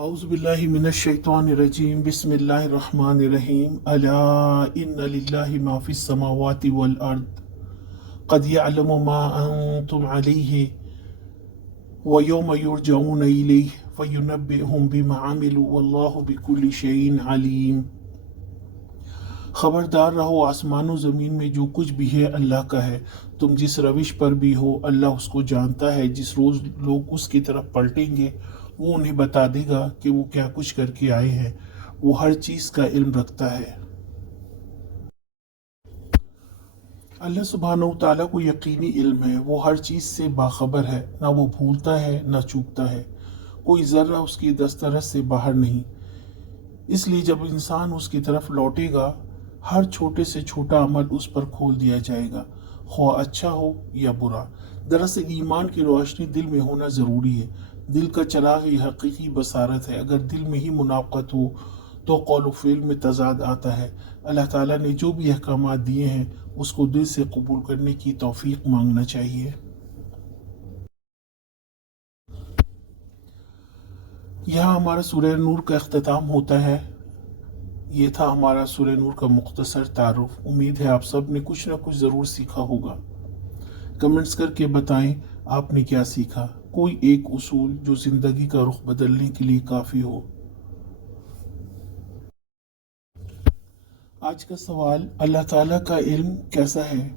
اعوذ باللہ من الشیطان الرجیم بسم اللہ الرحمن الرحیم الا ان للہ ما فی السماوات والارض قد يعلم ما انتم علیہ ویوم یرجعون الیہ فینبئهم بما عملوا واللہ بکل شیء علیم۔ خبردار رہو، آسمان و زمین میں جو کچھ بھی ہے اللہ کا ہے، تم جس روش پر بھی ہو اللہ اس کو جانتا ہے۔ جس روز لوگ اس کی طرف پلٹیں گے وہ انہیں بتا دے گا کہ وہ کیا کچھ کر کے آئے ہیں، وہ ہر چیز کا علم رکھتا ہے۔ اللہ سبحانہ و تعالیٰ کو یقینی علم ہے، وہ ہر چیز سے باخبر ہے، نہ وہ بھولتا ہے نہ چوکتا ہے، کوئی ذرہ اس کی دسترس سے باہر نہیں۔ اس لیے جب انسان اس کی طرف لوٹے گا ہر چھوٹے سے چھوٹا عمل اس پر کھول دیا جائے گا، خواہ اچھا ہو یا برا۔ دراصل ایمان کی روشنی دل میں ہونا ضروری ہے، دل کا چراغ ہی حقیقی بصارت ہے۔ اگر دل میں ہی منافقت ہو تو قول و فعل میں تضاد آتا ہے۔ اللہ تعالیٰ نے جو بھی احکامات دیے ہیں اس کو دل سے قبول کرنے کی توفیق مانگنا چاہیے۔ یہاں ہمارا سورہ نور کا اختتام ہوتا ہے۔ یہ تھا ہمارا سورہ نور کا مختصر تعارف۔ امید ہے آپ سب نے کچھ نہ کچھ ضرور سیکھا ہوگا۔ کمنٹس کر کے بتائیں آپ نے کیا سیکھا، کوئی ایک اصول جو زندگی کا رخ بدلنے کے لیے کافی ہو۔ آج کا سوال، اللہ تعالیٰ کا علم کیسا ہے؟